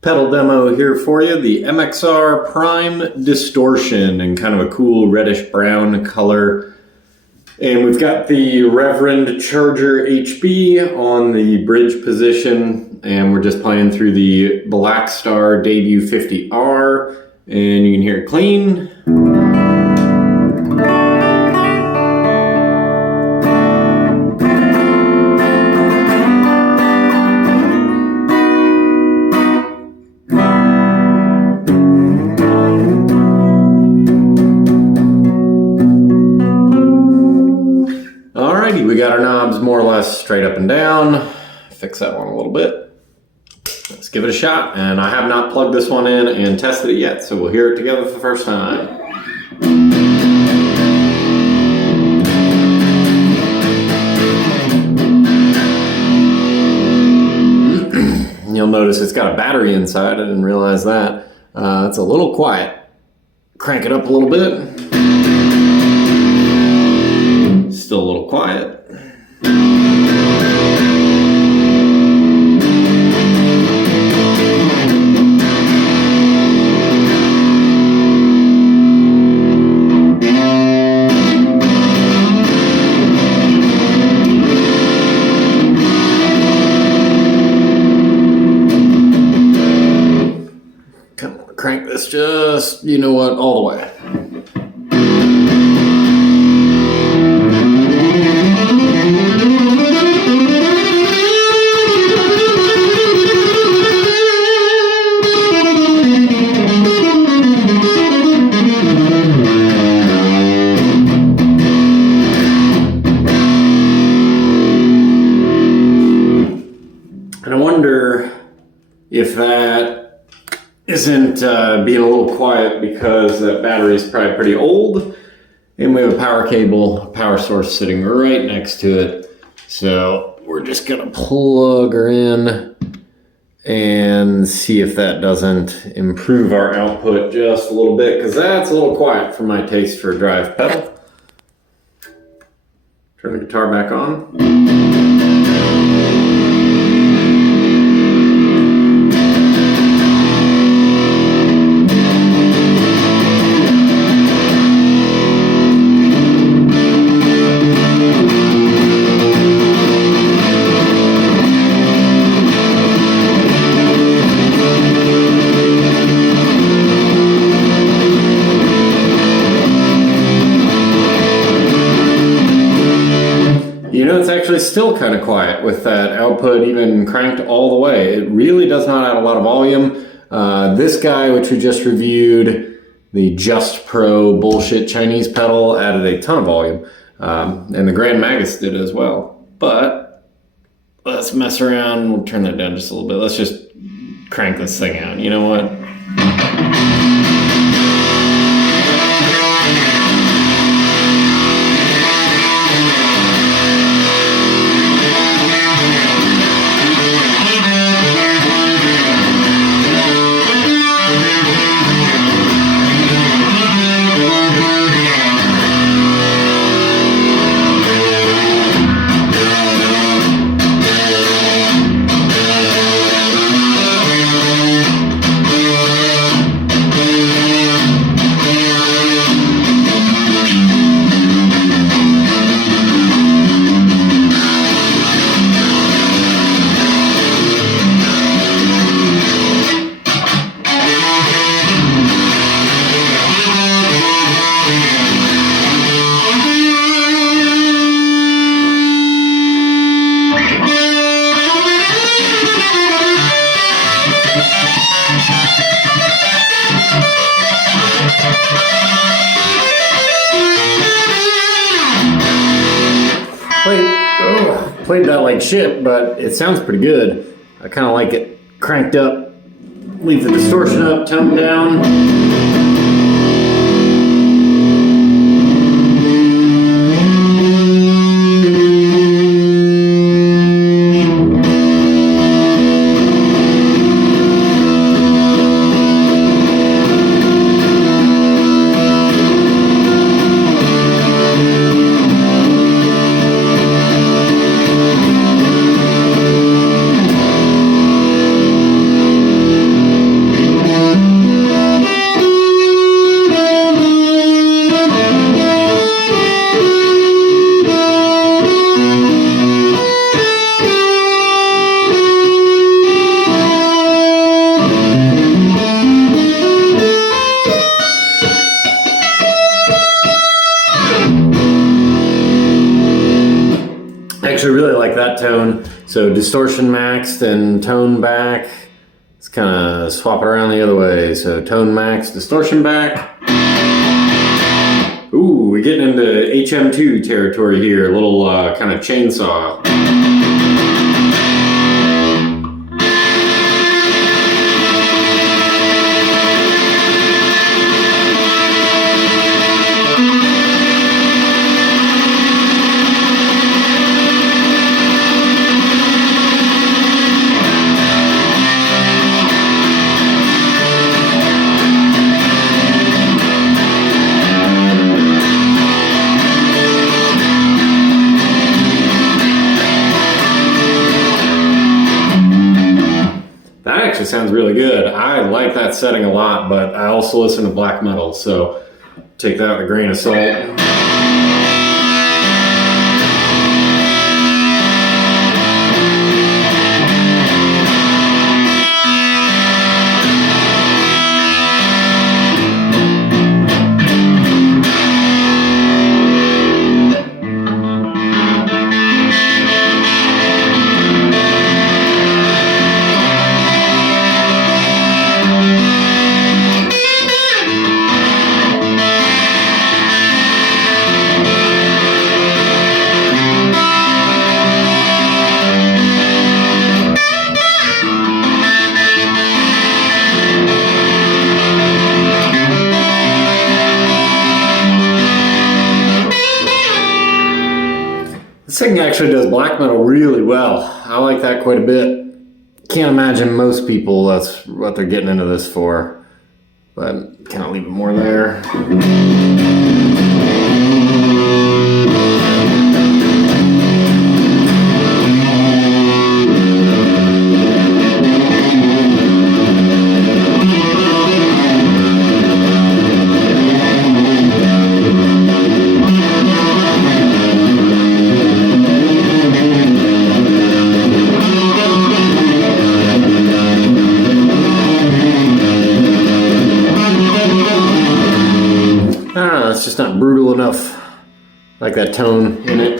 Pedal demo here for you, the MXR Prime Distortion in kind of a cool reddish brown color. And we've got the Reverend Charge HB on the bridge position, and we're just playing through the Blackstar Debut 50R, and you can hear it clean. We got our knobs more or less straight up and down. Fix that one a little bit. Let's give it a shot. And I have not plugged this one in and tested it yet, so we'll hear it together for the first time. You'll notice it's got a battery inside. I didn't realize that. It's a little quiet. Crank it up a little bit. Still a little quiet. Come on, crank this just, you know what, all the way. And I wonder if that isn't being a little quiet because that battery is probably pretty old, and we have a power cable, a power source sitting right next to it. So we're just gonna plug her in and see if that doesn't improve our output just a little bit, because that's a little quiet for my taste for a drive pedal. Turn the guitar back on. You know, it's actually still kind of quiet with that output even cranked all the way. It really does not add a lot of volume. This guy, which we just reviewed, the Just Pro bullshit Chinese pedal, added a ton of volume. And the Grand Magus did as well. But let's mess around. We'll turn that down just a little bit. Let's just crank this thing out. You know what? Played that like shit, but it sounds pretty good. I kind of like it cranked up. Leave the distortion up, tone down. that tone. So distortion maxed and tone back. Let's kind of swap it around the other way. So tone max, distortion back. Ooh, we're getting into HM2 territory here. A little kind of chainsaw. Sounds really good. I like that setting a lot, but I also listen to black metal, so take that with a grain of salt. This thing actually does black metal really well. I like that quite a bit. Can't imagine most people that's what they're getting into this for, but kind of leave it more there. It's just not brutal enough, like that tone in it.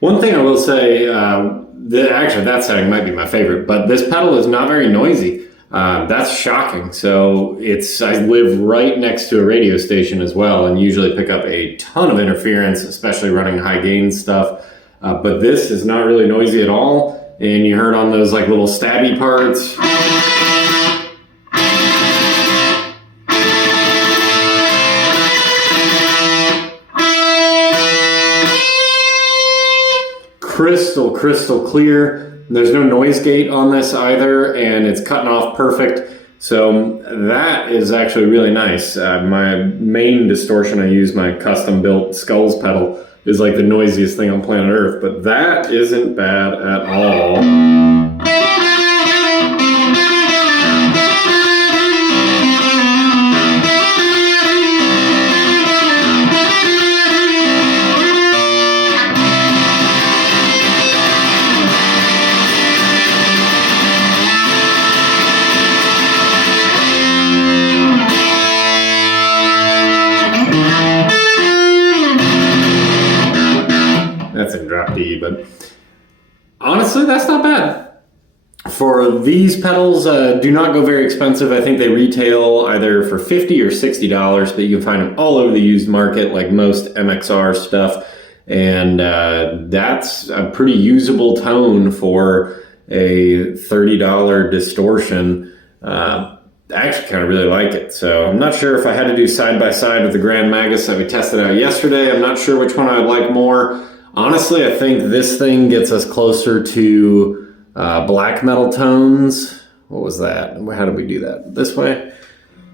One thing I will say, actually that setting might be my favorite, but this pedal is not very noisy. That's shocking. So I live right next to a radio station as well, and usually pick up a ton of interference, especially running high gain stuff. But this is not really noisy at all. And you heard on those like little stabby parts. Crystal clear. There's no noise gate on this either, and it's cutting off perfect. So that is actually really nice. My main distortion I use, my custom built Skulls pedal, is like the noisiest thing on planet Earth, but that isn't bad at all. That's in drop D, but honestly, that's not bad. For these pedals, do not go very expensive. I think they retail either for $50 or $60, but you can find them all over the used market, like most MXR stuff. And that's a pretty usable tone for a $30 Distortion. I actually kind of really like it. So I'm not sure if I had to do side by side with the Grand Magus that we tested out yesterday. I'm not sure which one I would like more. Honestly, I think this thing gets us closer to black metal tones. What was that? How did we do that? This way?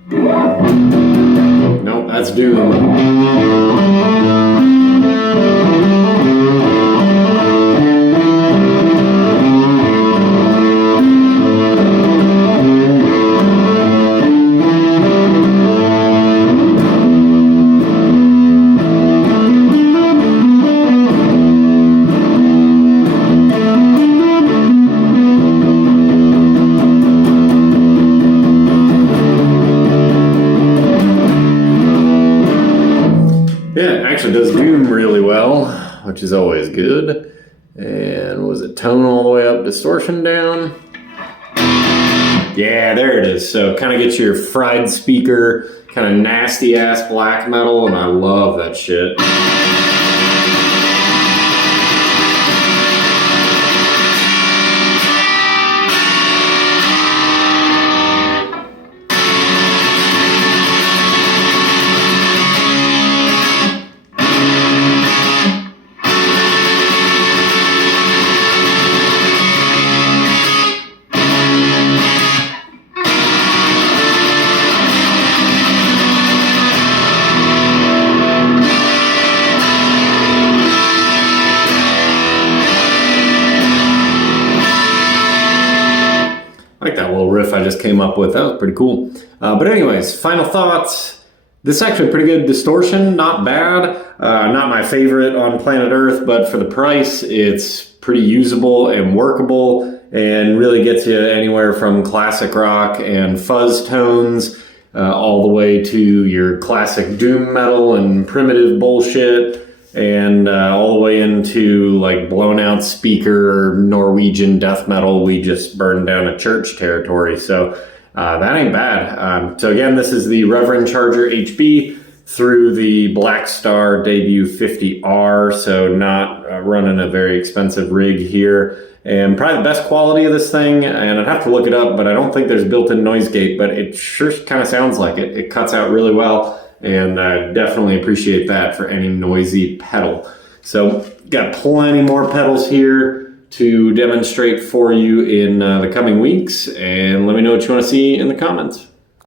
Nope, that's Doom. Yeah, it actually does Doom really well, which is always good. And was it tone all the way up, distortion down? Yeah, there it is. So kind of gets your fried speaker, kind of nasty ass black metal, and I love that shit. I like that little riff I just came up with. That was pretty cool. But anyways, final thoughts. This is actually a pretty good Distortion. Not bad. Not my favorite on planet Earth, but for the price, it's pretty usable and workable and really gets you anywhere from classic rock and fuzz tones all the way to your classic doom metal and primitive bullshit, and all the way into like blown out speaker Norwegian death metal. We just burned down a church territory. So that ain't bad. So again, this is the Reverend Charge HB through the Blackstar Debut 50R. So not running a very expensive rig here. And probably the best quality of this thing, and I'd have to look it up, but I don't think there's built-in noise gate, but it sure kind of sounds like it. It cuts out really well. And I definitely appreciate that for any noisy pedal. So got plenty more pedals here to demonstrate for you in the coming weeks. And let me know what you want to see in the comments.